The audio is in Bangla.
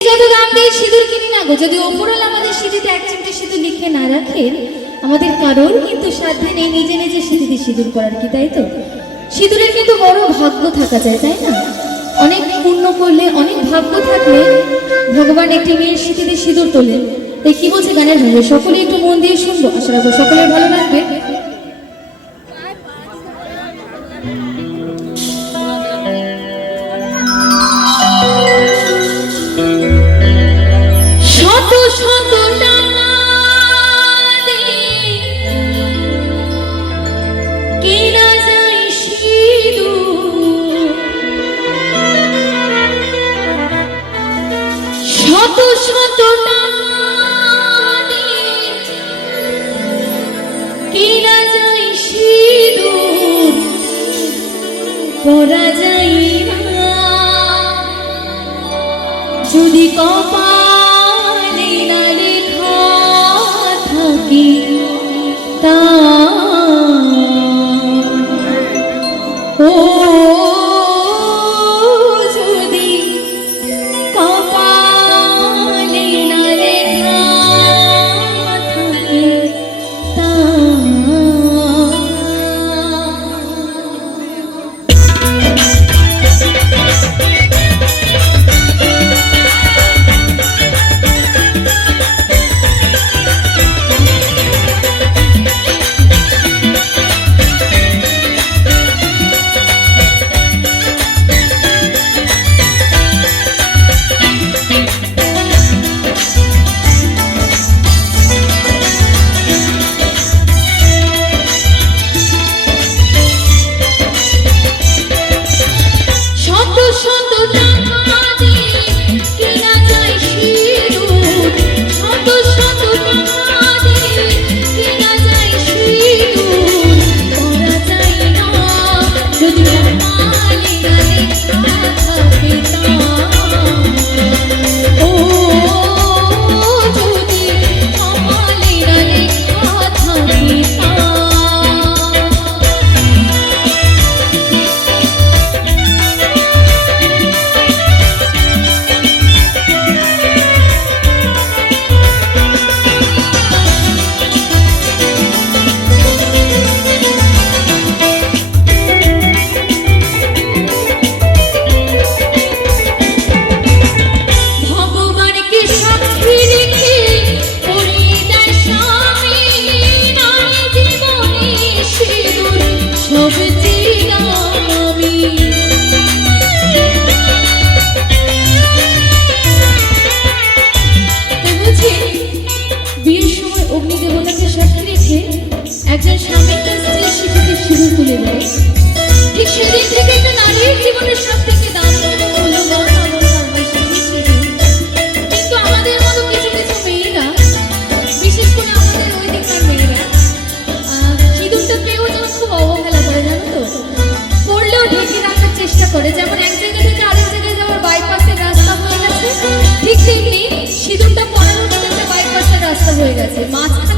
যত দাম দিয়ে সিঁদুর কিনি না গো, যদি ওপরওয়ালা আমাদের সিঁথিতে এক চিমটে সিঁদুর লিখে না রাখেন, আমাদের কারোর কিন্তু সাধ্যে নেই নিজে নিজে সিঁথিতে সিঁদুর করার, কি তাই তো? সিঁদুরের কিন্তু বড় ভাগ্য থাকা যায়, তাই না? অনেক পুণ্য করলে, অনেক ভাগ্য থাকলে ভগবান একটি মেয়ের সিঁথিতে সিঁদুর তোলেন। এই কি বলছে গানের ভাবে, সকলে একটু মন দিয়ে শুনবো, আশা রাখবো সকলের ভালো লাগবে। শত শত টাকা কেনা যায় সিঁদুর, শত শত টাকা কেনা যায় সিঁদুর, পরা যায় না যদি কপালে না লেখা থাকে তা। ও যদি কপালে না লেখা থাকে তা। একজন স্বামীর কাছ থেকে সিঁথিতে সিঁদুর তুলে দেয়, ঠিক সেদিন থেকে একটা নারীর জীবনের সব থেকে দামি এবং মূল্যবান অলংকার হয় সিঁদুর। কিন্তু আমাদের মতো কিছু কিছু মেয়েরা, বিশেষ করে আমাদের ওই দিককার মেয়েরা, সিঁদুরটা পেয়েও যেন খুব অবহেলা করে, জানো তো, পড়লেও ঢেকে রাখার চেষ্টা করে। যেমন এক জায়গা থেকে আরেক জায়গায় যাওয়ার বাইপাসের রাস্তা হয়ে গেছে, ঠিক তেমনি সিঁদুরটা পরানোর মতো একটা বাইপাসের রাস্তা হয়ে গেছে। মাঝখানে